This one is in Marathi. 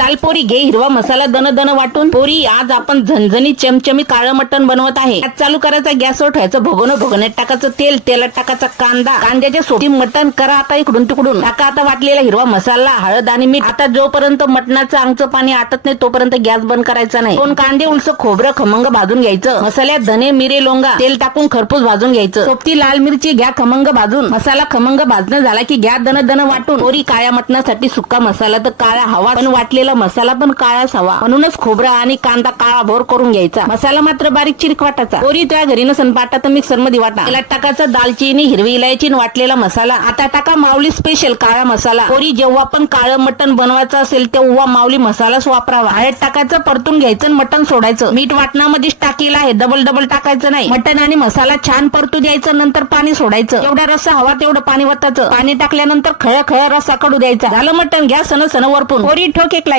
चाल पोरी घे हिरवा मसाला दन दन वाटून. पोरी आज आपण झणझणी चमचमी काळं मटण बनवत आहे. गॅस चालू करायचा, गॅसवर ठेवायचं भगोनं, भगोण्यात टाकायचं तेल, तेलात टाकायचा कांदा, कांद्याच्या सोबती मटण करा आता इकडून तिकडून. टाका आता वाटलेला हिरवा मसाला, हळद आणि मीठ. आता जोपर्यंत मटणाचं अंगचं पाणी आटत नाही तोपर्यंत गॅस बंद करायचा नाही. 2 कांदे उलस खोबरं खमंग भाजून घ्यायचं. मसाल्यात धने मिरे लोंगा तेल टाकून खरपूस भाजून घ्यायचं. सोबती लाल मिरची घ्या खमंग भाजून. मसाला खमंग भाजणं झाला की घ्या दन दन वाटून. पोरी काळ्या मटणासाठी सुक्का मसाला तर काळा हवा, पण वाटलेला मसाला पण काळाच हवा. म्हणूनच खोबरं आणि कांदा काळा भोर करून घ्यायचा. मसाला मात्र बारीक चिरीक वाटायचा. पोरी त्या घरी नसन पाटा तर मिक्सर मध्ये वाटा. तेलात टाकायचं दालचिनी, हिरवी इलायची, वाटलेला मसाला. आता टाका माऊली स्पेशल काळा मसाला. पोरी जेव्हा पण काळं मटण बनवायचं असेल तेव्हा माऊली मसालाच वापरावा. हळद टाकायचं, परतून घ्यायचं, मटण सोडायचं. मीठ वाटणामध्येच टाकेलं आहे, डबल टाकायचं नाही. मटण आणि मसाला छान परतू द्यायचं, नंतर पाणी सोडायचं. जेवढा रस्सा हवा तेवढं पाणी वतायचं. पाणी टाकल्यानंतर खळ रस्सा कडू द्यायचा. झालं मटण, घ्या सण वरपून. पोरी ठोक एक